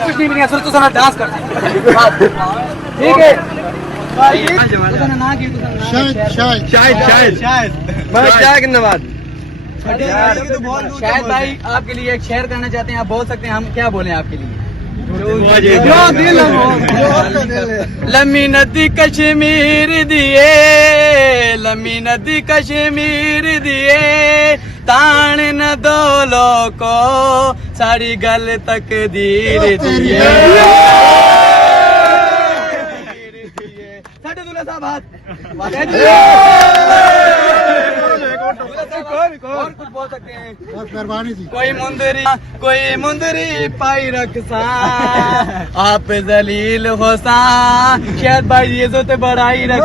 कुछ नहीं मिलेगा सर, तो सर डांस कर ठीक है। शायद भाई आपके लिए एक शेयर करना चाहते हैं, आप बोल सकते हैं, हम क्या बोले आपके लिए? लम्मी नदी कश्मीर दिए, लम्मी नदी कश्मीर दिए, तान न दो को सारी गल तकदीर दिए। साढ़े दूल्हा साहब हाथ और कुछ बोल सकते हैं? मेहरबानी थी। कोई मुंदरी पाई रखसा, आप जलील होसा, शायद भाई ये तो बड़ाई रख